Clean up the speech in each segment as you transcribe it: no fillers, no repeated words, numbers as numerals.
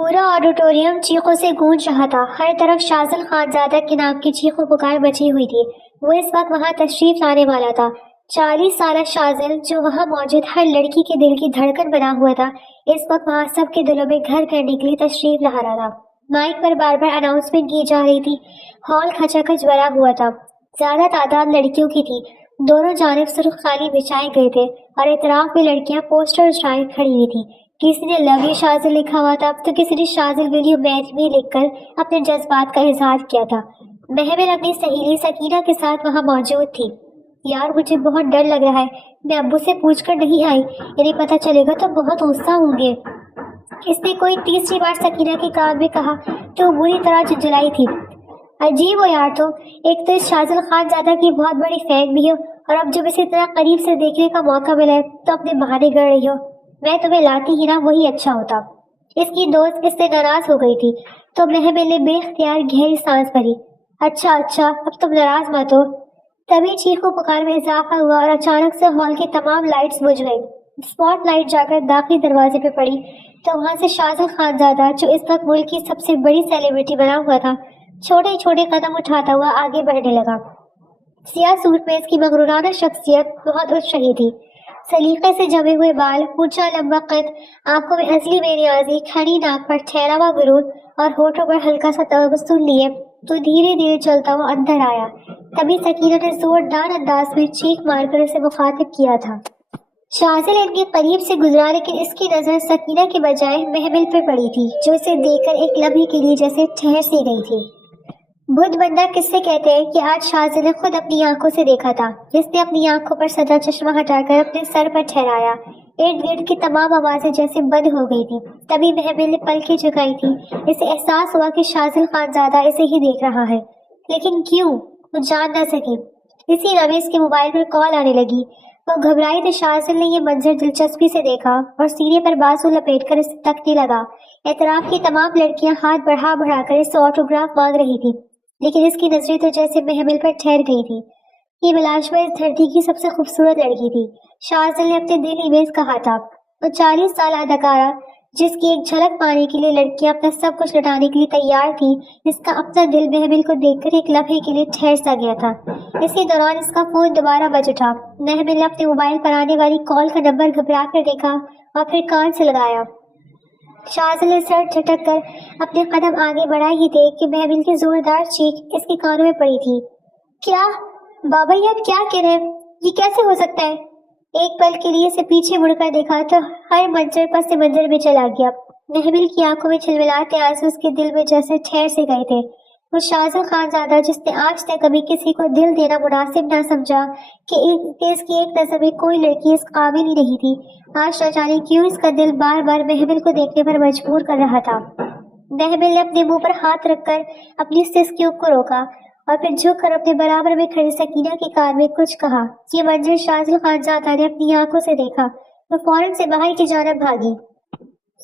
پورا آڈیٹوریم چیخوں سے گونج رہا تھا. ہر طرف شاذل خانزادہ کے نام کی چیخ و پکار مچی ہوئی تھی. وہ اس وقت وہاں تشریف لانے والا تھا. 40 سالہ شاذل جو وہاں موجود ہر لڑکی کے دل کی دھڑکن بنا ہوا تھا، اس وقت وہاں سب کے دلوں میں گھر کرنے کے لیے تشریف لا رہا تھا. مائک پر بار بار اناؤنسمنٹ کی جا رہی تھی. ہال کھچا کھچ بھرا ہوا تھا. زیادہ تعداد لڑکیوں کی تھی. دونوں جانب سرخ خالی بچھائے گئے تھے اور اطراف میں لڑکیاں پوسٹر اچھائے کھڑی ہوئی تھی. کسی نے لو یو شاذل لکھا ہوا تھا تو کسی نے شاذل ول یو میچ بھی لکھ کر اپنے جذبات کا اظہار کیا تھا. محمل اپنی سہیلی سکینہ کے ساتھ وہاں موجود تھی. یار مجھے بہت ڈر لگ رہا ہے، میں ابو سے پوچھ کر نہیں آئی، انہیں پتہ چلے گا تو بہت غصہ ہوں گے. اس نے کوئی تیسری بار سکینہ کے کان میں کہا تو وہ بری طرح جھنجھلائی تھی. عجیب ہو یار، تو ایک تو اس شاذل خانزادہ کی بہت بڑی فین بھی ہو اور اب جب اسے اتنا قریب سے دیکھنے کا موقع ملا ہے تو اپنے بہانے گڑ رہی ہو. میں تمہیں لاتی ہی نا، وہی اچھا ہوتا. اس کی دوست اس سے ناراض ہو گئی تھی تو محمل نے بے اختیار گہری سانس بھری. اچھا اب تم ناراض مت ہو. تبھی چیخ و پکار میں اضافہ ہوا اور اچانک سے ہال کی تمام لائٹس بجھ گئی. اسپاٹ لائٹ جا کر داخلی دروازے پہ پڑی تو وہاں سے شاذل خانزادہ جو اس وقت ملک کی سب سے بڑی سیلیبریٹی بنا ہوا تھا، چھوٹے چھوٹے قدم اٹھاتا ہوا آگے بڑھنے لگا. سیاہ سوٹ میں اس کی مغرورانہ شخصیت بہت اٹھ رہی تھی. سلیقے سے جمے ہوئے بال، اونچا لمبا قد، آنکھوں میں اصلی بے نیازی، کھڑی ناک پر ٹھہرا ہوا غرور اور ہونٹوں پر ہلکا سا تبسم لیے تو دھیرے دھیرے چلتا ہوا اندر آیا. تبھی سکینہ نے زوردار انداز میں چیخ مار کر اسے مخاطب کیا تھا. شاذل ان کے قریب سے گزرا لیکن اس کی نظر سکینہ کے بجائے محمل پہ پڑی تھی جو اسے دیکھ کر ایک لمحے کے لیے جیسے ٹھہر سی گئی تھی. بدھ بندہ کس سے کہتے ہیں کہ آج شاذل نے خود اپنی آنکھوں سے دیکھا تھا. اس نے اپنی آنکھوں پر سجا چشمہ ہٹا کر اپنے سر پر ٹھہرایا. ارد گرد کی تمام آوازیں جیسے بند ہو گئی تھی. تبھی محمل نے پلکیں جھکائی تھی. اسے احساس ہوا کہ شاذل خانزادہ اسے ہی دیکھ رہا ہے، لیکن کیوں؟ وہ جان نہ سکی. اسی لمحے اس کے موبائل پر کال آنے لگی. وہ گھبرائی تو شاذل نے یہ منظر دلچسپی سے دیکھا اور سینے پر بازو لپیٹ کر اسے تکنے لگا. اطراف کی تمام لڑکیاں ہاتھ بڑھا بڑھا کر اس سے آٹوگراف مانگ رہی تھی، لیکن اس کی نظریں تو جیسے محمل پر ٹھہر گئی تھی. یہ بلاشبہ اس دھرتی کی سب سے خوبصورت لڑکی تھی. شاذل نے اپنے دل ہی میں کہا تھا. وہ 40 سالہ اداکارہ جس کی ایک جھلک پانے کے لیے لڑکیاں اپنا سب کچھ لٹانے کے لیے تیار تھی، اس کا اپنا دل محمل کو دیکھ کر ایک لمحے کے لیے ٹھہر سا گیا تھا. اسی دوران اس کا فون دوبارہ بج اٹھا. محمل نے اپنے موبائل پر آنے والی کال کا نمبر گھبرا کر دیکھا اور پھر کان سے لگایا. شاذل نے سر جھٹک کر اپنے قدم آگے بڑھائے ہی تھے کہ محمل کی زوردار چیخ اس کے کانوں میں پڑی تھی. کیا بابا، یہ آپ کیا کہہ رہے ہیں؟ یہ کیسے ہو سکتا ہے؟ ایک پل کے لیے اسے پیچھے مڑ کر دیکھا تو ہر منظر پس منظر میں چلا گیا. محمل کی آنکھوں میں چھلملاتے آنسو اس کے دل میں جیسے ٹھہر سے گئے تھے. وہ شاذل خانزادہ جس نے آج تک کبھی کسی کو دل دینا مناسب نہ سمجھا کہ اس کی ایک نظر میں کوئی لڑکی اس قابل ہی نہیں تھی، آج نہ جانے کیوں اس کا دل بار بار محمل کو دیکھنے پر مجبور کر رہا تھا. محمل نے اپنے منہ پر ہاتھ رکھ کر اپنی سسکیوں کو روکا اور پھر جھک کر اپنے برابر میں کھڑی سکینہ کے کان میں کچھ کہا. یہ منظر شاذل خانزادہ نے اپنی آنکھوں سے دیکھا. وہ فوراً سے باہر کی جانب بھاگی.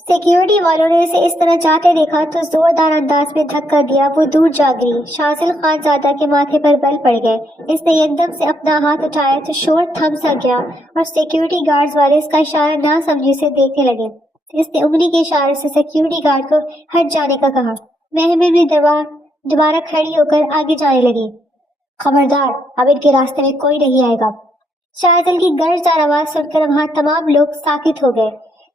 سیکیورٹی والوں نے اسے اس طرح جاتے دیکھا تو زوردار انداز میں دھکا دیا. وہ دور جا گری. شاذل خانزادہ کے ماتھے پر بل پڑ گئے. اس نے ایک دم سے اپنا ہاتھ اٹھایا تو شور تھم سا گیا اور سیکیورٹی گارڈز والے اس کا اشارہ نہ سمجھی سے دیکھنے لگے. اس نے انگلی کے اشارے سے سیکیورٹی گارڈ کو ہٹ جانے کا کہا. محمل بھی دوبارہ کھڑی ہو کر آگے جانے لگی. خبردار، اب ان کے راستے میں کوئی نہیں آئے گا. شاذل کی گرجدار آواز سن کر وہاں تمام لوگ ساکت ہو گئے.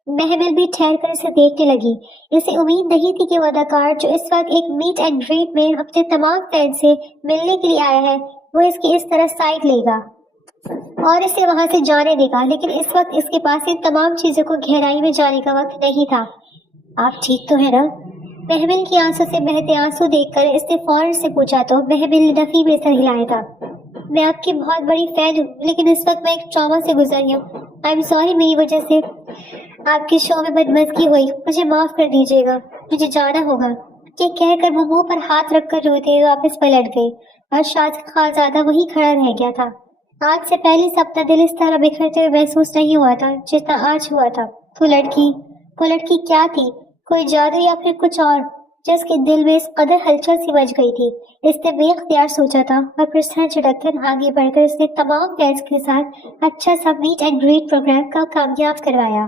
محمل بھی ٹھہر کر اسے دیکھنے لگی. اسے امید نہیں تھی کہ وہ اداکار جو اس وقت ایک میٹ اینڈ گریٹ میں اپنے تمام فین سے ملنے کے لیے آیا ہے، وہ اس کی اس طرح سائڈ لے گا اور اسے وہاں سے جانے دے گا. لیکن اس وقت اس کے پاس ان تمام چیزوں کو گہرائی میں جانے کا وقت نہیں تھا. آپ ٹھیک تو ہے نا؟ محمل کی آنسوں سے بہتے آنسو دیکھ کر اس نے فوراً سے پوچھا تو محمل نے نفی میں سر ہلایا تھا. میں آپ کی بہت بڑی فین ہوں، لیکن اس وقت میں ایک ٹراما سے گزری ہوں. آئی ایم سوری، میری وجہ سے آپ کے شو میں بدمزگی ہوئی، مجھے معاف کر دیجیے گا، مجھے جانا ہوگا. یہ کہہ کر وہ منہ پر ہاتھ رکھ کر روتے ہوئے واپس پلٹ گئی اور شاذل خانزادہ وہیں کھڑا رہ گیا تھا. آج سے پہلے سے اپنا دل اس طرح بکھرتے ہوئے محسوس نہیں ہوا تھا جتنا آج ہوا تھا. وہ لڑکی کیا تھی؟ کوئی جادو یا پھر کچھ اور جس کے دل میں اس قدر ہلچل سی مچ گئی تھی؟ اس نے بے اختیار سوچا تھا اور پھر سر جھٹک کر آگے بڑھ کر اس نے تمام فینس کے ساتھ اچھا سا میٹ اینڈ گریٹ پروگرام کا کامیاب کروایا.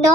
9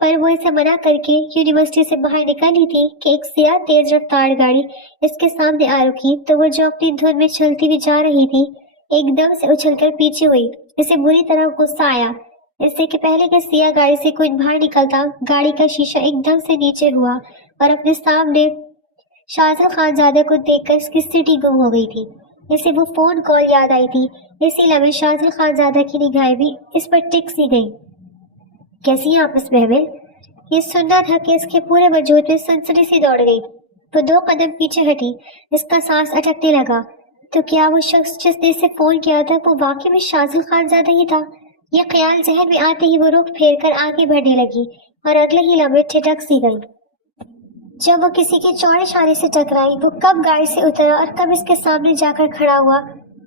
پر وہ اسے منع کر کے یونیورسٹی سے باہر نکلی تھی کہ ایک سیاہ تیز رفتار گاڑی اس کے سامنے آ رکی تو وہ جو اپنی دھن میں چلتی ہوئی جا رہی تھی ایک دم سے اچھل کر پیچھے ہوئی۔ اسے بری طرح غصہ آیا، اس سے کہ پہلے کہ سیاہ گاڑی سے کوئی باہر نکلتا، گاڑی کا شیشہ ایک دم سے نیچے ہوا اور اپنے سامنے شاذل خانزادہ کو دیکھ کر اس کی سٹی گم ہو گئی تھی۔ اسے وہ فون کال یاد آئی تھی، اسی لمحے شاذل خانزادہ کی نگاہیں بھی اس پر ٹک سی گئی۔ کیسی ہیں آپ مس محمل؟ یہ سننا تھا کہ اس کے پورے وجود میں سنسنی سی دوڑ گئی۔ وہ 2 قدم پیچھے ہٹی، اس کا سانس اٹکنے لگا۔ تو کیا وہ شخص جس نے اسے فون کیا تھا وہ واقعی میں شاذل خانزادہ ہی تھا؟ یہ خیال ذہن میں آتے ہی وہ رخ پھیر کر آگے بڑھنے لگی اور اگلے ہی لمحے ٹھٹک سی گئی۔ جب وہ کسی کے چوڑے شانے سے ٹکرائی، وہ کب گاڑی سے اترا اور کب اس کے سامنے جا کر کھڑا ہوا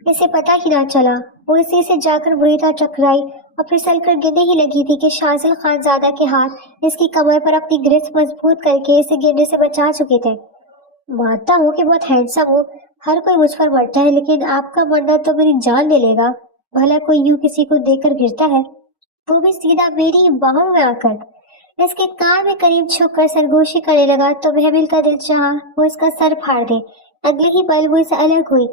اسے پتہ ہی نہ چلا۔ وہ اسی سے جا کر بری طرح ٹکرائی اور پھسل کر گرنے ہی لگی تھی کہ شاذل خانزادہ کے ہاتھ اس کی کمر پر اپنی گرفت مضبوط کر کے اسے گرنے سے بچا چکے تھے۔ مانتا ہوں کہ بہت ہینڈسم ہو، ہر کوئی مجھ پر مرتا ہے، لیکن آپ کا مرنا تو میری جان لے لے گا۔ بھلا کوئی یوں کسی کو دیکھ کر گرتا ہے، وہ بھی سیدھا میری باہوں میں آ کر۔ اس کے کان میں قریب چھپ کر سرگوشی کرنے لگا تو محمل کا دل چاہا وہ اس کا سر پھاڑ دے۔ اگلے ہی پل وہ اسے الگ ہوئی۔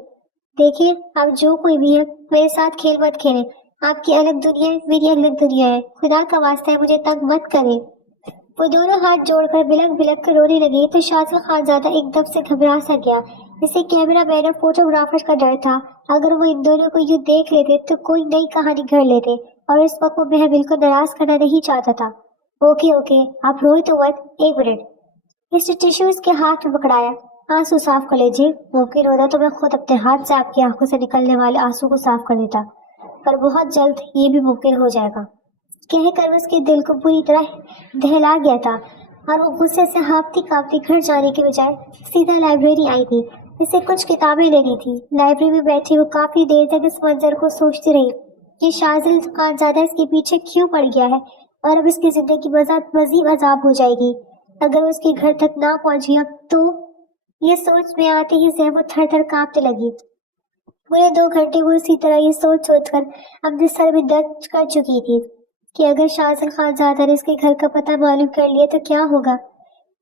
دیکھیے، آپ جو کوئی بھی ہے میرے ساتھ کھیل مت کھیلیں، آپ کی الگ دنیا ہے، میری الگ دنیا ہے، خدا کا واسطہ ہے مجھے تنگ مت کریں۔ وہ دونوں ہاتھ جوڑ کر بلک بلک کر رونے لگی تو شاذل خانزادہ ایک دم سے گھبرا سا گیا۔ اسے کیمرہ مین اور فوٹوگرافر کا ڈر تھا، اگر وہ ان دونوں کو یوں دیکھ لیتے تو کوئی نئی کہانی گھڑ لیتے، اور اس وقت وہ محمل کو ناراض کرنا نہیں چاہتا تھا۔ اوکے آپ روئے تو مت، 1 منٹ۔ اس نے ٹیشو اس کے ہاتھ میں پکڑایا۔ آنسو صاف کر لیجیے، ممکن ہوتا تو میں خود اپنے ہاتھ سے آپ کی آنکھوں سے نکلنے والے آنسو کو صاف کر دیتا، پر بہت جلد یہ بھی ممکن ہو جائے گا۔ کہہ کر اس کے دل کو پوری طرح دہلا گیا تھا اور وہ غصے سے ہانپتی کانپتی گھر جانے کے بجائے سیدھا لائبریری آئی تھی۔ اسے کچھ کتابیں لینی تھی۔ لائبریری میں بیٹھی وہ کافی دیر تک اس منظر کو سوچتی رہی کہ شاذل خانزادہ اس کے پیچھے کیوں پڑ گیا ہے اور اب اس کی زندگی مزید عذاب ہو جائے گی اگر وہ اس کے گھر تک نہ پہنچ گیا تو۔ یہ سوچ میں آتے ہی ذہن وہ تھر تھر کانپنے لگی۔ پورے 2 گھنٹے وہ اسی طرح یہ سوچ کر اپنے سر میں درد کر چکی تھی کہ اگر شاذل خانزادہ نے اس کے گھر کا پتہ معلوم کر لیا تو کیا ہوگا۔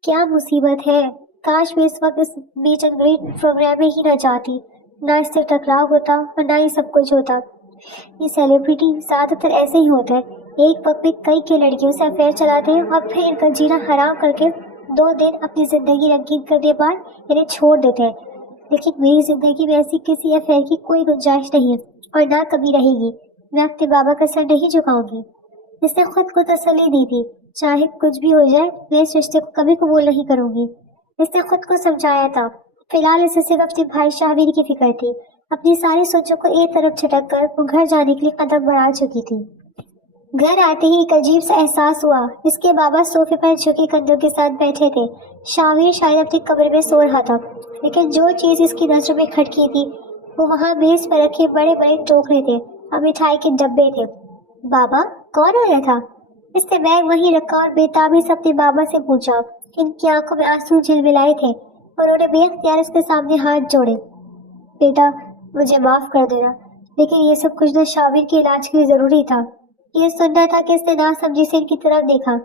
کیا مصیبت ہے، کاش میں اس وقت اس میٹ اینڈ گریٹ پروگرام میں ہی نہ جاتی، نہ اس سے ٹکراؤ ہوتا اور نہ ہی سب کچھ ہوتا۔ یہ سیلیبریٹی زیادہ تر ایسے ہی ہوتا ہے، ایک وقت میں کئی لڑکیوں سے افیئر چلاتے ہیں اور پھر ان کا جینا حرام کر کے 2 دن اپنی زندگی رنگین کرنے بعد انہیں چھوڑ دیتے ہیں۔ لیکن میری زندگی میں ایسی کسی افیئر کی کوئی گنجائش نہیں ہے اور نہ کبھی رہے گی۔ میں اپنے بابا کا سر نہیں جھکاؤں گی۔ اس نے خود کو تسلی دی تھی، چاہے کچھ بھی ہو جائے میں اس رشتے کو کبھی قبول نہیں کروں گی۔ اس نے خود کو سمجھایا تھا۔ فی الحال اسے صرف اپنے بھائی شاہویر کی فکر تھی۔ اپنی ساری سوچوں کو ایک طرف چھٹک کر وہ گھر جانے کے لیے قدم بڑھا چکی تھی۔ گھر آتے ہی ایک عجیب سا احساس ہوا۔ اس کے بابا صوفے پر جھکے کندھوں کے ساتھ بیٹھے تھے۔ شاہویر شاید اپنے کمرے میں سو رہا تھا، لیکن جو چیز اس کی نظروں میں کھٹکی تھی وہ وہاں میز پر رکھے بڑے بڑے ٹوکرے تھے اور مٹھائی کے ڈبے تھے۔ بابا، کون آیا تھا؟ اس نے بیگ وہیں رکھا اور بےتابی سے اپنے بابا سے پوچھا۔ ان کی آنکھوں میں آنسو جھلملائے تھے، انہوں نے بے اختیار اس کے سامنے ہاتھ جوڑے۔ بیٹا، مجھے معاف کر دینا، لیکن یہ سب کچھ نہ شاہویر کے علاج کے لیے ضروری تھا۔ یہ سننا تھا کہ اس نے ناسمجھی سے ان کی طرف دیکھا۔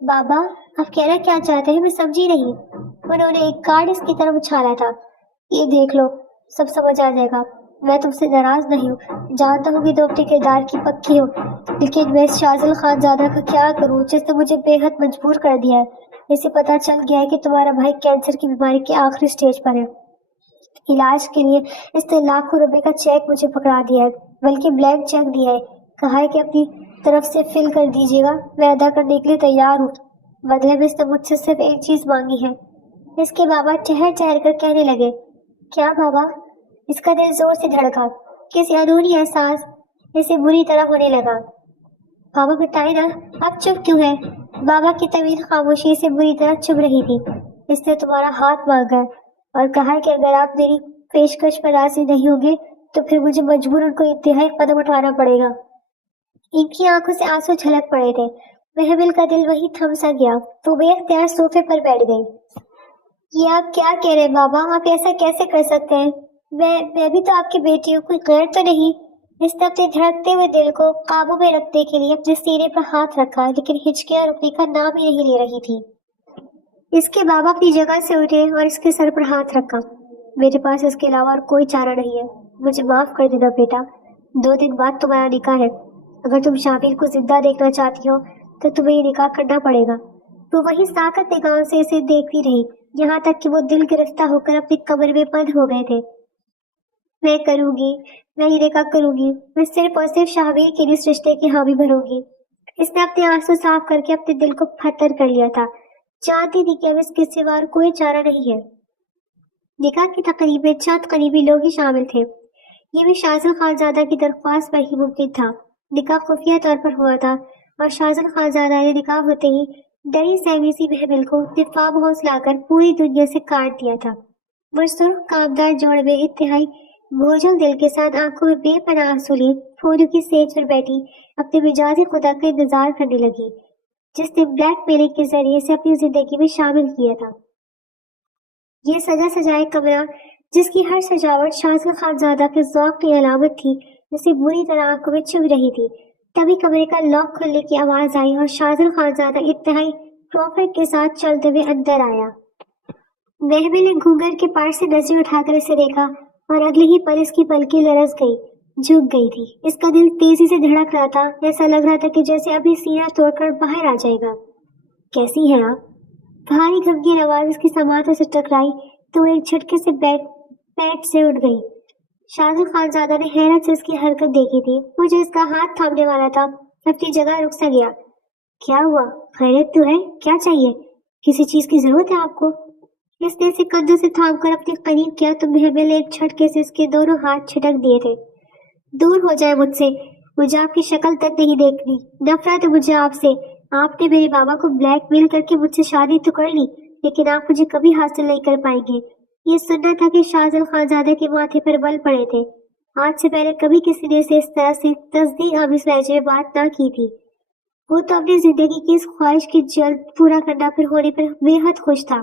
بابا، آپ کہنا کیا چاہتے ہیں؟ میں سمجھی نہیں۔ انہوں نے ایک کارڈ اس کی طرف اچھالا تھا۔ یہ دیکھ لو، سب سمجھ آ جائے گا۔ میں تم سے ناراض نہیں ہوں، جانتا ہوں کہ تم اپنے کردار کی پکی ہو، لیکن میں اس شاذل خانزادہ کا کیا کروں جس نے مجھے بے حد مجبور کر دیا ہے۔ اسے پتہ چل گیا ہے کہ تمہارا بھائی کینسر کی بیماری کے آخری سٹیج پر ہے۔ علاج کے لیے اس نے لاکھوں روپے کا چیک مجھے پکڑا دیا ہے، بلکہ بلینک چیک دیا ہے، کہا ہے کہ اپنی طرف سے فل کر دیجیے گا، میں ادا کرنے کے لیے تیار ہوں۔ بدلے میں اس نے مجھ سے صرف ایک چیز مانگی ہے۔ اس کے بابا ٹہر ٹہر کر کہنے لگے۔ کیا بابا؟ اس کا دل زور سے دھڑکا، کسی اندرونی احساس اسے بری طرح ہونے لگا۔ بابا بتائے نا، آپ چپ کیوں ہیں؟ بابا کی طویل خاموشی سے بری طرح چبھ رہی تھی۔ اس نے تمہارا ہاتھ مانگا اور کہا کہ اگر آپ میری پیشکش پر راضی نہیں ہوں گے تو پھر مجھے مجبوراً کوئی انتہائی قدم اٹھانا پڑے گا۔ ان کی آنکھوں سے آنسو چھلک پڑے تھے۔ محمل کا دل وہی تھم سا گیا، وہ بے اختیار صوفے پر بیٹھ گئی۔ یہ آپ کیا کہہ رہے ہیں بابا؟ آپ ایسا کیسے کر سکتے ہیں؟ میں بھی تو آپ کی بیٹی ہوں، کوئی غیر تو نہیں؟ اس نے اپنے دھڑکتے ہوئے دل کو قابو میں رکھنے کے لیے اپنے سینے پر ہاتھ رکھا، لیکن ہچکیاں رکنے کا نام ہی نہیں لے رہی تھی۔ اس کے بابا اپنی جگہ سے اٹھے اور اس کے سر پر ہاتھ رکھا۔ میرے پاس اس کے علاوہ اور کوئی چارہ نہیں ہے، مجھے معاف کر دینا بیٹا، 2 دن بعد تمہارا نکاح ہے، اگر تم شابیر کو زندہ دیکھنا چاہتی ہو تو تمہیں یہ نکاح کرنا پڑے گا۔ وہ وہی ساکت نگاہوں سے اسے دیکھتی رہی، یہاں تک کہ وہ دل گرفتہ ہو کر اپنی کمر میں بند ہو گئے تھے۔ میں کروں گی، میں یہ نکاح کروں گی، میں صرف اور صرف شاہویر کے لیے اس رشتے کی حامی بنوں گی۔ اس نے اپنے آنسو صاف کر کے اپنے دل کو پھتر کر لیا تھا، جانتی تھی کہ اب اس کے سوا اور کوئی چارہ نہیں ہے۔ نکاح کی تقریب میں چند قریبی لوگ ہی شامل تھے، یہ بھی شاذل خانزادہ کی درخواست پر ہی ممکن تھا۔ نکاح خفیہ طور پر ہوا تھا اور شاذل خانزادہ نے نکاح ہوتے ہی ڈری سہمی سی محمل کو فارم ہاؤس لا کر پوری دنیا سے کاٹ دیا تھا۔ وہ سرخ کامدار جوڑ میں انتہائی بوجھل دل کے ساتھ آنکھوں میں بے پناہ آنسو لیے پھولوں کی سیج پر بیٹھی اپنے مجازی خدا کا انتظار کرنے لگی، جس نے بلیک میلنگ کے ذریعے سے اپنی زندگی میں شامل کیا تھا۔ یہ سجا سجائے کمرہ، جس کی ہر سجاوٹ شاذل خانزادہ کے ذوق کی علامت تھی، اسے بری طرح آنکھوں میں چبھ رہی تھی۔ تبھی کمرے کا لاک کھلنے کی آواز آئی اور شاذل خانزادہ انتہائی پروفٹ کے ساتھ چلتے ہوئے اندر آیا۔ محمل نے گھونگھر کے پار سے نظر اٹھا کر اسے دیکھا اور اگلے ہی پل اس کی پلکیں لرز گئی، جھک گئی تھی۔ اس کا دل تیزی سے دھڑک رہا تھا، ایسا لگ رہا تھا کہ جیسے ابھی سینہ توڑ کر باہر آ جائے گا۔ کیسی ہیں آپ؟ بھاری غمگین آواز اس کی سماعتوں سے ٹکرائی تو وہ ایک جھٹکے سے بیٹ سے اٹھ گئی۔ شاذل خانزادہ نے حیرت سے اس کی حرکت دیکھی تھی، وہ جو اس کا ہاتھ تھامنے والا تھا اپنی جگہ رک سا گیا۔ کیا ہوا؟ خیریت تو ہے؟ کیا چاہیے؟ کسی چیز کی ضرورت ہے آپ کو؟ اس نے اسے کندھوں سے تھام کر اپنے قریب کیا تو محمل نے ایک جھٹکے سے اس کے دونوں ہاتھ چھٹک دیے تھے۔ دور ہو جائے مجھ سے، مجھے آپ کی شکل تک نہیں دیکھنی، نفرت ہے مجھے آپ سے۔ آپ نے میرے بابا کو بلیک میل کر کے مجھ سے شادی تو کر لی، لیکن آپ مجھے کبھی حاصل نہیں کر پائیں گے۔ یہ سننا تھا کہ شاذل خانزادہ کے ماتھے پر بل پڑے تھے۔ آج سے پہلے کبھی کسی نے اسے اس طرح سے تصدیق آمیز لہجے میں بات نہ کی تھی۔ وہ تو اپنی زندگی کی اس خواہش کی جلد پورا کرنا پھر ہونے پر بے حد خوش تھا۔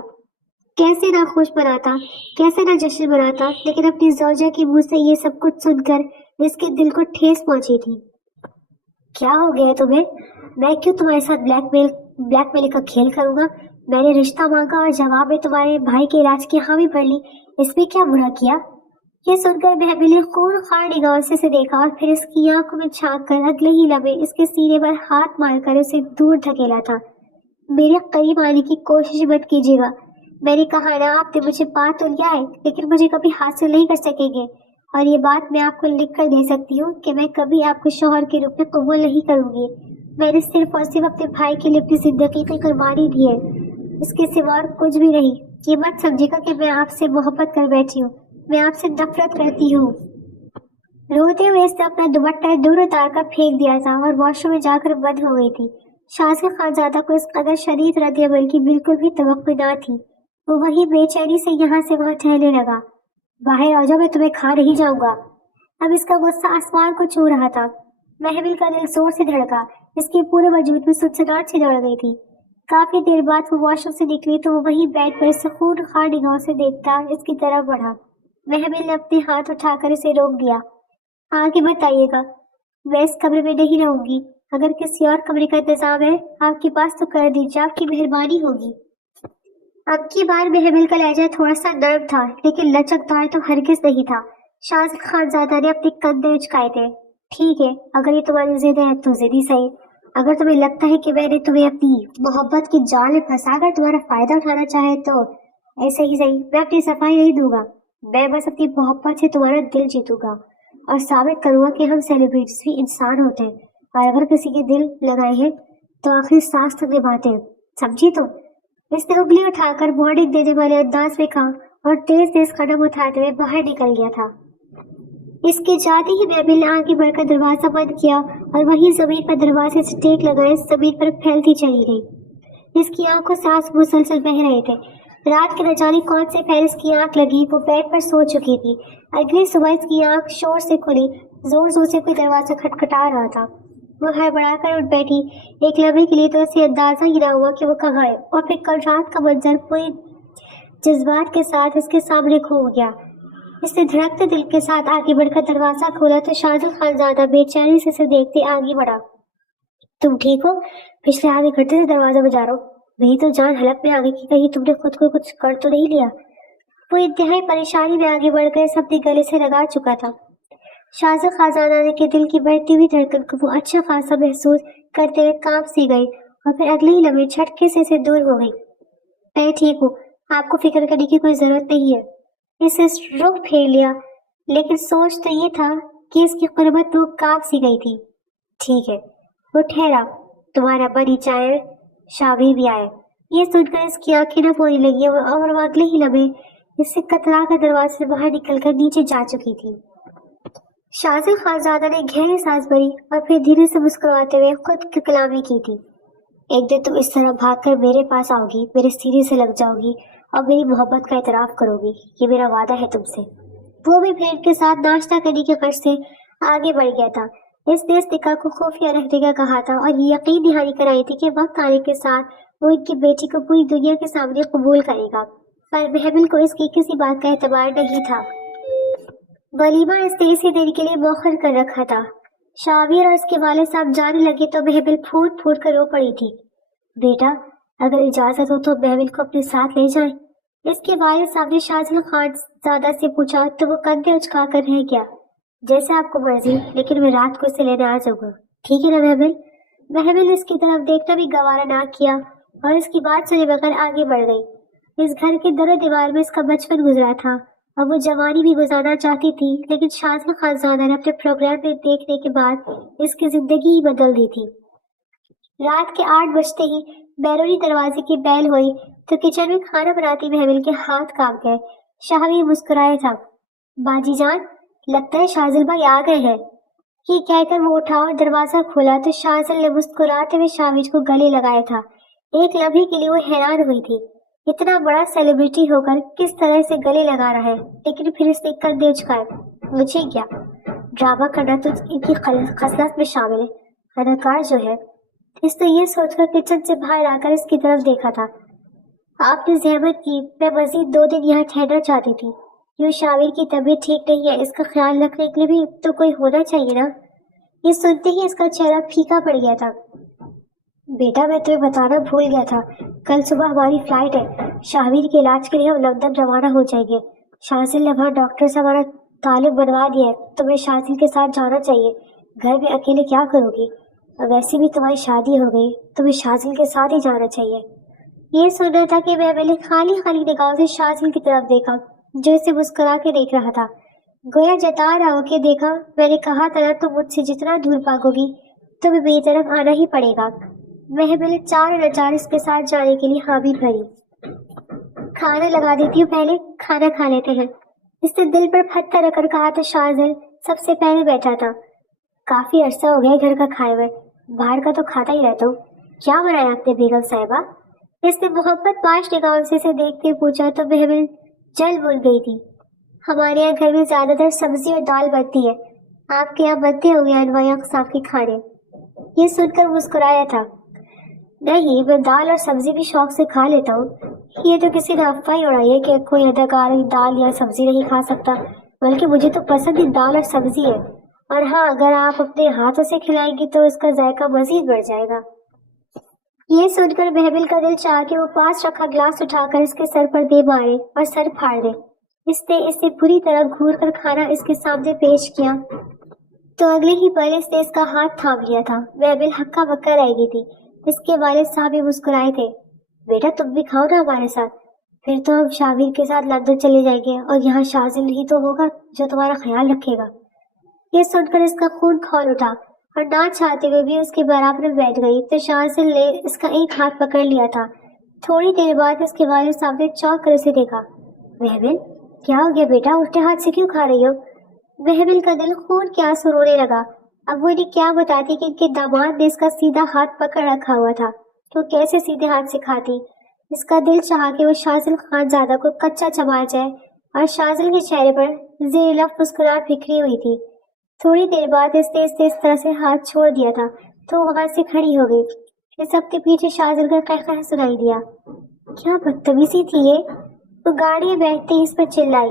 کیسے نہ خوش مناتا، کیسے نہ جشن مناتا، لیکن اپنی زوجہ کے منہ سے یہ سب کچھ سن کر اس کے دل کو ٹھیس پہنچی تھی۔ کیا ہو گیا تمہیں؟ میں کیوں تمہارے ساتھ بلیک میل کا کھیل کروں گا؟ میں نے رشتہ مانگا اور جواب میں تمہارے بھائی کے علاج کی حامی بھر لی، اس میں کیا برا کیا؟ یہ سن کر محمل نے خون خوار نگاہوں سے اسے دیکھا اور پھر اس کی آنکھوں میں جھانک کر اگلے ہی لمحے اس کے سینے پر ہاتھ مار کر اسے دور دھکیلا تھا۔ میرے قریب آنے کی کوشش مت کیجیے گا، میں نے کہا نا، آپ نے مجھے پا تو لیا ہے لیکن مجھے کبھی حاصل نہیں کر سکیں گے، اور یہ بات میں آپ کو لکھ کر دے سکتی ہوں کہ میں کبھی آپ کو شوہر کے روپ میں قبول نہیں کروں گی۔ میں نے صرف اور صرف اپنے بھائی کے لیے اپنی زندگی کی قربانی دی ہے، اس کے سوا اور کچھ بھی نہیں۔ یہ مت سمجھے گا کہ میں آپ سے محبت کر بیٹھی ہوں، میں آپ سے نفرت کرتی ہوں۔ روتے ہوئے اس نے اپنا دوپٹہ دور اتار کر پھینک دیا تھا اور واش روم میں جا کر بند ہو گئی تھی۔ شاذل خانزادہ کو اس قدر شدید رد عمل کی بالکل بھی توقع نہ تھی۔ وہ وہی بے چینی سے یہاں سے وہاں ٹہلنے لگا۔ باہر آ جاؤ، میں تمہیں کھا نہیں جاؤں گا۔ اب اس کا غصہ آسمان کو چھو رہا تھا۔ محمل کا دل زور سے دھڑکا، اس کے پورے وجود میں سنسناہٹ سی دوڑ گئی تھی۔ کافی دیر بعد وہ واش روم سے نکلی تو وہ وہی بیڈ پر سخون خوار نگاہوں سے دیکھتا اس کی طرف بڑھا۔ محمل نے اپنے ہاتھ اٹھا کر اسے روک دیا۔ آگے بتائیے گا، میں اس کمرے میں نہیں رہوں گی، اگر کسی اور کمرے کا انتظام ہے آپ کے پاس تو کر دیجیے، آپ کی مہربانی ہوگی۔ اب کی بار محمل کا لہجہ تھوڑا سا نرم تھا لیکن لچکدار تو ہرگز نہیں تھا۔ شاذل خانزادہ نے اپنے کندھے اچکائے تھے۔ ٹھیک ہے، اگر یہ تمہاری ضد ہے تو ضد ہی صحیح۔ اگر تمہیں لگتا ہے کہ میں نے تمہیں اپنی محبت کی جال میں پھنسا کر تمہارا فائدہ اٹھانا چاہے تو ایسے ہی صحیح، میں اپنی صفائی نہیں دوں گا۔ میں بس اپنی محبت سے تمہارا دل جیتوں گا اور ثابت کروں گا کہ ہم سیلیبریٹیز بھی انسان ہوتے ہیں، اور اگر کسی کے دل لگائے ہیں تو آخری سانس تک نبھاتے ہیں، سمجھی تم؟ اس نے انگلی اٹھا کر وارننگ دینے والے انداز میں کہا اور تیز تیز قدم اٹھاتے ہوئے باہر نکل گیا تھا۔ اس کے جاتے ہی محمل نے آگے بڑھ کر دروازہ بند کیا اور وہیں زمین پر دروازے سے ٹیک لگائے زمین پر پھیلتی چلی گئی۔ اس کی آنکھوں سے آنسو مسلسل بہہ رہے تھے۔ رات کے نہ جانے کون سے پہر اس کی آنکھ لگی، وہ بیڈ پر سو چکی تھی۔ اگلی صبح اس کی آنکھ شور سے کھلی، زور زور سے کوئی دروازہ کھٹکھٹا رہا تھا۔ وہ ہڑبڑا کر اٹھ بیٹھی۔ ایک لمحے کے لیے تو اسے اندازہ ہی نہ ہوا کہ وہ کہاں ہے، اور پھر کل رات کا منظر پوری جذبات کے ساتھ اس کے سامنے کھو گیا۔ اس نے دھڑکتے دل کے ساتھ آگے بڑھ کر دروازہ کھولا تو شازل خانزادہ بے چینی سے اسے دیکھتے آگے بڑھا۔ تم ٹھیک ہو؟ پچھلے آدھے گھنٹے سے دروازہ بجا رہا ہوں، میری تو جان حلق میں آ گئی کہ کہیں تم نے خود کو کچھ کر تو نہیں لیا۔ وہ انتہائی پریشانی میں آگے بڑھ کر اپنے گلے سے لگا چکا تھا۔ شازل خانزادہ کے دل کی بڑھتی ہوئی دھڑکن کو وہ اچھا خاصا محسوس کرتے ہوئے کانپ سی گئی اور پھر اگلے ہی لمحے جھٹکے سے اسے دور ہو گئی۔ میں ٹھیک ہوں، آپ کو فکر کرنے کی کوئی ضرورت نہیں ہے۔ اسے رخ پھیر لیا، لیکن سوچ تو یہ تھا کہ اس کی قربت وہ کانپ سی گئی تھی۔ ٹھیک ہے، وہ ٹھہرا، تمہارا ابا نیچے آئے، شاویر بھی آئے۔ یہ سن کر اس کی آنکھیں نہ پوری لگی اور وہ اگلے ہی لمحے اس سے کترا کر دروازے سے باہر نکل کر نیچے جا چکی تھی۔ شازل خانزادہ نے گہری سانس بھری اور پھر دھیرے سے مسکراتے ہوئے خود کی کلامی کی تھی۔ ایک دن تم اس طرح بھاگ کر میرے پاس آؤ گی، میرے سینے سے لگ جاؤ گی اور میری محبت کا اعتراف کرو گی، یہ میرا وعدہ ہے تم سے۔ وہ بھی بھیڑ کے ساتھ ناشتہ کرنے کے غرض سے آگے بڑھ گیا تھا۔ اس نے اس نکاح کو خفیہ رکھنے کا کہا تھا اور یہ یقین دہانی کرائی تھی کہ وقت آنے کے ساتھ وہ ان کی بیٹی کو پوری دنیا کے سامنے قبول کرے گا، پر محمل کو اس کی کسی بات کا اعتبار نہیں تھا۔ ولیمہ اس نے اسی دن کے لیے مؤخر کر رکھا تھا۔ شاویر اور اس کے والد صاحب جانے لگے تو محمل پھوٹ پھوٹ کر رو پڑی تھی۔ بیٹا، اگر اجازت ہو تو محمل کو اپنے ساتھ لے جائیں۔ اس کے والد صاحب نے شازل خانزادہ سے پوچھا تو وہ کندھے اچکا کر رہ گیا۔ جیسے آپ کو مرضی، لیکن میں رات کو اسے لینے آ جاؤں گا، ٹھیک ہے نا محمل؟ محمل اس کی طرف دیکھنا بھی گوارا نہ کیا اور اس کی بات سنے بغیر آگے بڑھ گئی۔ اس گھر کے در و دیوار میں اس کا بچپن گزرا تھا اور وہ جوانی بھی گزارنا چاہتی تھی، لیکن شازل خانزادہ نے اپنے پروگرام میں دیکھنے کے بعد اس کی زندگی ہی بدل دی تھی۔ رات کے 8 بجتے ہی بیرونی دروازے کی بیل ہوئی تو کچن میں کھانا بناتی محمل کے ہاتھ کانپ گئے۔ شاویر مسکرائے تھا۔ باجی جان، لگتا ہے شازل بھائی آ گئے ہیں۔ یہ کہہ کر وہ اٹھا اور دروازہ کھولا تو شازل نے مسکراتے ہوئے شاویر کو گلے لگایا تھا۔ ایک لمحے کے لیے وہ حیران ہوئی تھی، اتنا بڑا سیلیبریٹی ہو کر کس طرح سے گلے لگا رہا ہے، لیکن پھر اس نے کندھے اچکائے۔ مجھے کیا، ڈرامہ کرنا تو ان کی خصلت میں شامل ہے، اداکار جو ہے۔ اس نے یہ سوچ کر کچن سے باہر آ کر اس کی طرف دیکھا تھا۔ آپ نے زحمت کی، میں مزید 2 دن یہاں ٹھہرنا چاہتی تھی۔ یوں شاویر کی طبیعت ٹھیک نہیں ہے، اس کا خیال رکھنے کے لیے بھی تو کوئی ہونا چاہیے نا۔ یہ سنتے ہی اس کا چہرہ پھیکا پڑ گیا تھا۔ بیٹا، میں تمہیں بتانا بھول گیا تھا، کل صبح ہماری فلائٹ ہے۔ شاویر کے علاج کے لیے ہم لندن روانہ ہو جائیں گے۔ شازل نے وہاں ڈاکٹر سے ہمارا تعلق بنوا دیا ہے، تمہیں شازل کے ساتھ جانا چاہیے۔ گھر میں اکیلے کیا کرو گی؟ ویسے بھی تمہاری شادی ہو گئی، تمہیں شازل کے ساتھ ہی جانا چاہیے۔ یہ سننا تھا کہ میں نے خالی خالی نگاہوں سے شازل کی طرف دیکھا جو اسے مسکرا کے دیکھ رہا تھا، گویا جتا رہا ہو کہ دیکھا، میں نے کہا تھا نا، تم مجھ سے جتنا دور بھاگو گی تمہیں میری طرف آنا ہی پڑے گا۔ محمل چار نچار اس کے ساتھ جانے کے لیے حامی بھری۔ کھانا لگا دیتی ہوں، پہلے کھانا کھا لیتے ہیں۔ اس نے دل پر پتھر رکھ کر کہا تو شازل سب سے پہلے بیٹھا تھا۔ کافی عرصہ ہو گیا گھر کا کھائے ہوئے، باہر کا تو کھاتا ہی رہتا ہوں۔ کیا بنایا آپ نے بیگم صاحبہ؟ اس نے محبت باش نگاہوں سے اسے دیکھتے پوچھا تو محمل جل بول گئی تھی۔ ہمارے یہاں گھر میں زیادہ تر سبزی اور دال بنتی ہے، آپ کے یہاں بنتے ہوں گے انواع اقسام کے کھانے۔ یہ سن کر مسکرایا تھا۔ نہیں، میں دال اور سبزی بھی شوق سے کھا لیتا ہوں۔ یہ تو کسی نے افواہ اڑائی ہے کہ کوئی اداکار دال یا سبزی نہیں کھا سکتا، بلکہ مجھے تو پسند ہی دال اور سبزی ہے، اور ہاں، اگر آپ اپنے ہاتھوں سے کھلائیں گی تو اس کا ذائقہ مزید بڑھ جائے گا۔ یہ سن کر محمل کا دل چاہا کہ وہ پاس رکھا گلاس اٹھا کر اس کے سر پر دے مارے اور سر پھاڑ دے۔ اس نے اسے پوری طرح گھور کر کھانا اس کے سامنے پیش کیا تو اگلے ہی پل اس نے اس کا ہاتھ تھام لیا تھا۔ محمل ہکا بکا رہ گئی تھی۔ اس کے والد صاحب بھی مسکرائے تھے۔ بیٹا، تم بھی کھاؤ نا ہمارے ساتھ، پھر تو ہم شاویر کے ساتھ لندن چلے جائیں گے اور یہاں شازل ہی تو ہوگا جو تمہارا خیال رکھے گا۔ یہ سن کر اس کا خون کھول اٹھا اور نہ چاہتے ہوئے بھی اس کے برابر میں بیٹھ گئی تو شازل نے اس کا ایک ہاتھ پکڑ لیا تھا۔ تھوڑی دیر بعد اس کے والد صاحب نے چونک کر اسے دیکھا۔ محمل، کیا ہو گیا بیٹا، الٹے ہاتھ سے کیوں کھا رہی ہو؟ محمل کا دل خون کے آنسو رونے لگا۔ اب وہ انہیں کیا بتاتی کہ ان کے داماد نے اس کا سیدھا ہاتھ پکڑ رکھا ہوا تھا، تو کیسے سیدھے ہاتھ سے کھاتی؟ اس کا دل چاہا کہ وہ شازل خانزادہ کو کچا چبا جائے، اور شازل کے چہرے پر زیر لب مسکراہٹ بکھری ہوئی تھی۔ تھوڑی دیر بعد اس نے اس طرح سے ہاتھ چھوڑ دیا تھا تو وہاں سے کھڑی ہو گئی۔ اس اپنے پیچھے شازل کا قہقہ سنائی دیا۔ کیا بدتمیزی تھی یہ! وہ گاڑی میں بیٹھتے ہی اس پر چلائی۔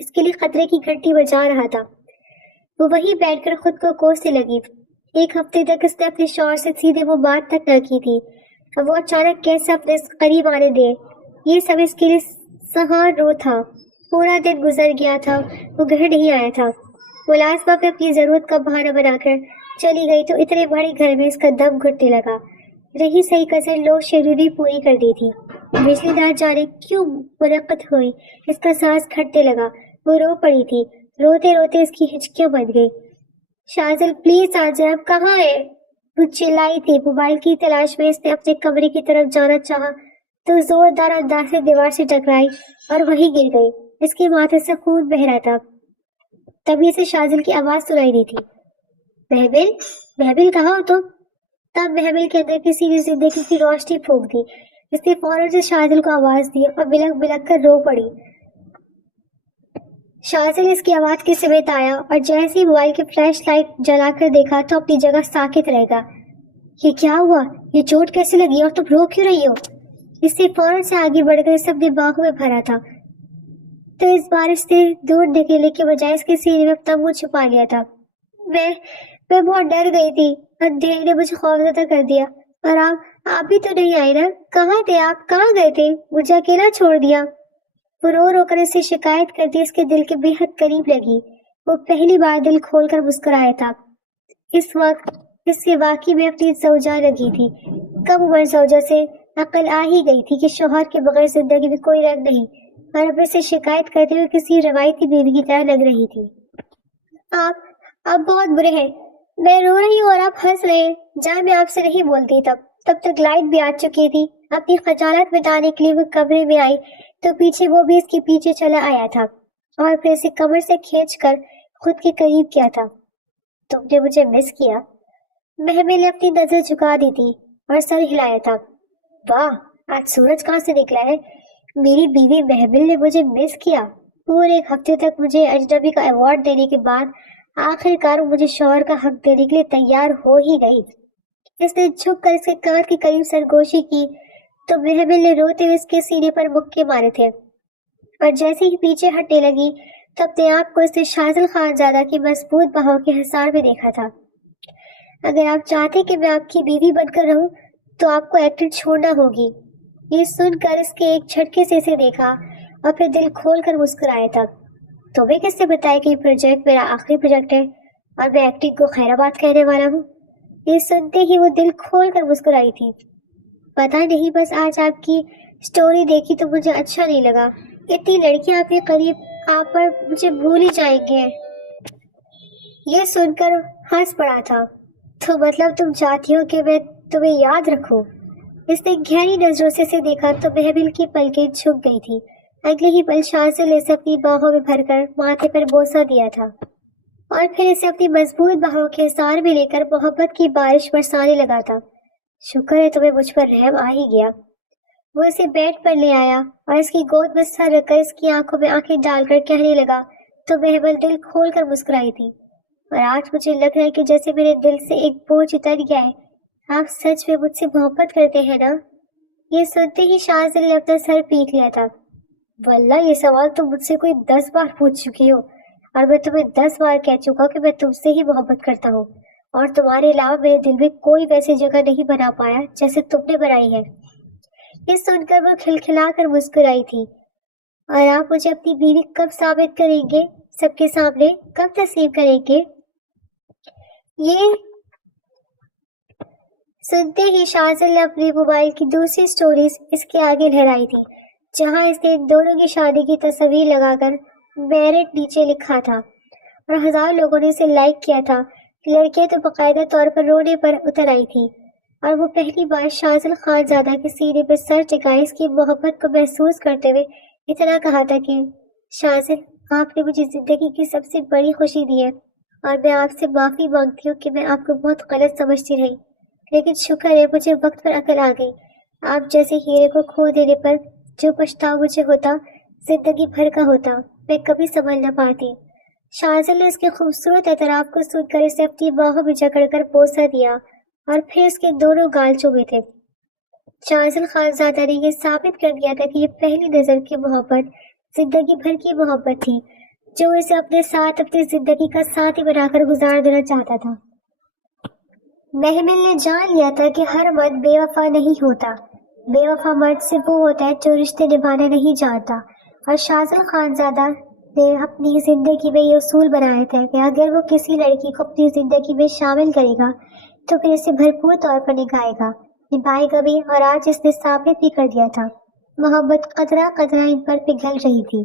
اس کے لیے خطرے کی گھنٹی بجا رہا تھا۔ وہ وہیں بیٹھ کر خود کو کوسنے لگی۔ ایک ہفتے تک اس نے اپنے شوہر سے سیدھے وہ بات تک نہ کی تھی، اب وہ اچانک کیسے اپنے قریب آنے دے، یہ سب اس کے لیے سہار رو تھا۔ پورا دن گزر گیا تھا، وہ گھر نہیں آیا تھا۔ ملازمہ پہ اپنی ضرورت کا بہانہ بنا کر چلی گئی تو اتنے بڑے گھر میں اس کا دم گھٹنے لگا۔ رہی صحیح کزن لوڈ شیڈول بھی پوری کر دی تھی۔ بجلی نہ جانے کیوں منعقد ہوئی، اس کا سانس کھٹنے لگا، وہ رو پڑی تھی۔ روتے روتے اس کی ہچکیاں بن گئی۔ شازل پلیز آ جائے، اب کہاں ہے؟ وہ چلائی تھی۔ موبائل کی تلاش میں اس نے اپنے کمرے کی طرف جانا چاہا تو زوردار انداز سے دیوار سے ٹکرائی اور وہیں گر گئی۔ اس کے ماتھے سے خون بہ رہا تھا۔ تبھی سے شازل کی آواز سنائی دی تھی، محبل، محبل کہاں ہو تم؟ تب محبل کے اندر کسی نے زندگی کی روشنی پھونک دی۔ اس نے فوراً سے شازل کو آواز دی اور بلک بلک کر رو پڑی۔ شازل اس کی آواز کے سمیت آیا اور جیسے ہی موبائل کی فلیش لائٹ جلا کر دیکھا تو اپنی جگہ ساکت رہ گا۔ یہ کیا ہوا؟ یہ چوٹ کیسے لگی اور تم رو کیوں رہی ہو؟ اس سے فوراً سے آگے بڑھ کر اسے اپنے باہوں میں بھرا تھا تو اس بار اس نے دور ڈھکیلنے کے بجائے اس کے سینے میں اپنا منہ چھپا لیا تھا۔ میں بہت ڈر گئی تھی، اندھیرے نے مجھے خوفزدہ کر دیا۔ اور آپ بھی تو نہیں آئے نا؟ کہاں تھے آپ؟ کہاں گئے تھے؟ مجھے اکیلا چھوڑ دیا۔ وہ رو رو کر اسے شکایت کرتی اس کے دل کے بے حد قریب لگی۔ وہ پہلی بار دل کھول کر مسکرایا تھا۔ اس وقت اس کے واقعی میں اپنی زوجہ لگی تھی۔ کم عمر زوجہ سے عقل آ ہی گئی تھی کہ شوہر کے بغیر زندگی میں کوئی رنگ نہیں، اور اب اسے شکایت کرتے ہوئے کسی روایتی بیوی کی طرح لگ رہی تھی۔ آپ بہت برے ہیں، میں رو رہی ہوں اور آپ ہنس رہے ہیں۔ جب میں آپ سے نہیں بولتی تب تک لائٹ بھی آ چکی تھی۔ اپنی خجالت مٹانے کے لیے وہ کمرے میں آئی تو پیچھے وہ بھی اس کے پیچھے چلا آیا تھا اور پھر اسے کمر سے کھینچ کر خود کے قریب کیا تھا۔ تم نے مجھے مس کیا؟ محمل نے اپنی نظر جھکا دی تھی اور سر ہلایا تھا۔ واہ، آج سورج کہاں سے نکلا ہے؟ میری بیوی محمل نے مجھے مس کیا۔ پورے ایک ہفتے تک مجھے اجنبی کا ایوارڈ دینے کے بعد آخر کار مجھے شوہر کا حق دینے کے لیے تیار ہو ہی گئی۔ اس نے جھک کر اس کے کان کے قریب سرگوشی کی تو محمل نے روتے ہوئے اس کے سینے پر مکے مارے تھے، اور جیسے ہی پیچھے ہٹنے لگی تو اپنے آپ کو اس نے شازل خانزادہ کی مضبوط باہوں کے حصار میں دیکھا تھا۔ اگر آپ چاہتے کہ میں آپ کی بیوی بن کر رہوں تو آپ کو ایکٹنگ چھوڑنا ہوگی۔ یہ سن کر اس کے ایک جھٹکے سے اسے دیکھا اور پھر دل کھول کر مسکرایا تھا۔ تمہیں کس نے بتایا کہ یہ پروجیکٹ میرا آخری پروجیکٹ ہے اور میں ایکٹنگ کو خیر آباد کہنے والا ہوں؟ یہ سنتے ہی وہ دل کھول کر مسکرائی تھی۔ پتہ نہیں، بس آج آپ کی سٹوری دیکھی تو مجھے اچھا نہیں لگا۔ اتنی لڑکیاں اپنے قریب آپ پر مجھے بھول ہی جائیں گے۔ یہ سن کر ہنس پڑا تھا۔ تو مطلب تم چاہتی ہو کہ میں تمہیں یاد رکھوں؟ اس نے گہری نظروں سے اسے دیکھا تو محمل کی پلکیں جھک گئی تھی۔ اگلے ہی پل شازل نے اسے اپنی باہوں میں بھر کر ماتھے پر بوسہ دیا تھا اور پھر اسے اپنی مضبوط باہوں کے حصار میں لے کر محبت کی بارش برسانے لگا تھا۔ شکر ہے تمہیں مجھ پر رحم آ ہی گیا۔ وہ اسے بیڈ پر لے آیا اور اس کی گود میں سر رکھ کر اس کی آنکھوں میں آنکھیں ڈال کر کہنے لگا تو محمل دل کھول کر مسکرائی تھی۔ اور آج مجھے لگ رہا ہے کہ جیسے میرے دل سے ایک بوجھ اتر گیا ہے۔ آپ سچ میں مجھ سے محبت کرتے ہیں نا؟ یہ سنتے ہی شازل نے اپنا سر پیٹ لیا تھا۔ واللہ یہ سوال تم مجھ سے کوئی 10 بار پوچھ چکی ہو، اور میں تمہیں 10 بار کہہ چکا کہ میں تم سے ہی محبت کرتا ہوں، اور تمہارے علاوہ میرے دل میں کوئی ویسی جگہ نہیں بنا پایا جیسے تم نے بنائی ہے۔ یہ سن کر وہ کھلکھلا کر مسکرائی تھی۔ اور آپ مجھے اپنی بیوی کب ثابت کریں گے؟ سب کے سامنے کب تسلیم کریں گے؟ یہ سنتے ہی شازل نے اپنی موبائل کی دوسری سٹوریز اس کے آگے لہرائی تھی، جہاں اس نے ان دونوں کی شادی کی تصویر لگا کر میرٹ نیچے لکھا تھا اور 1000 لوگوں نے اسے لائک کیا تھا۔ لڑکیاں تو باقاعدہ طور پر رونے پر اتر آئی تھی، اور وہ پہلی بار شازل خانزادہ کے سینے پر سر ٹکائے اس کی محبت کو محسوس کرتے ہوئے اتنا کہا تھا کہ شازل، آپ نے مجھے زندگی کی سب سے بڑی خوشی دی ہے، اور میں آپ سے معافی مانگتی ہوں کہ میں آپ کو بہت غلط سمجھتی رہی، لیکن شکر ہے مجھے وقت پر عقل آ گئی۔ آپ جیسے ہیرے کو کھو دینے پر جو پچھتاوا مجھے ہوتا زندگی بھر کا ہوتا، میں کبھی سمجھ نہ پاتی۔ شازل نے اس کے خوبصورت اعتراف کو سن کر اسے اپنی باہوں میں جکڑ کر بوسہ دیا اور پھر اس کے دونوں گال چومے تھے۔ شازل خانزادہ نے یہ ثابت کر دیا تھا کہ یہ پہلی نظر کی محبت زندگی بھر کی محبت تھی، جو اسے اپنے ساتھ اپنی زندگی کا ساتھی بنا کر گزار دینا چاہتا تھا۔ محمل نے جان لیا تھا کہ ہر مرد بے وفا نہیں ہوتا، بے وفا مرد صرف وہ ہوتا ہے جو رشتے نبھانا نہیں جانتا، اور شاذل خانزادہ نے اپنی زندگی میں یہ اصول بنایا تھا کہ اگر وہ کسی لڑکی کو اپنی زندگی میں شامل کرے گا تو پھر اسے بھرپور طور پر نبھائے گا بھی، اور آج اس نے ثابت بھی کر دیا تھا۔ محبت قطرہ قطرہ ان پر پگھل رہی تھی۔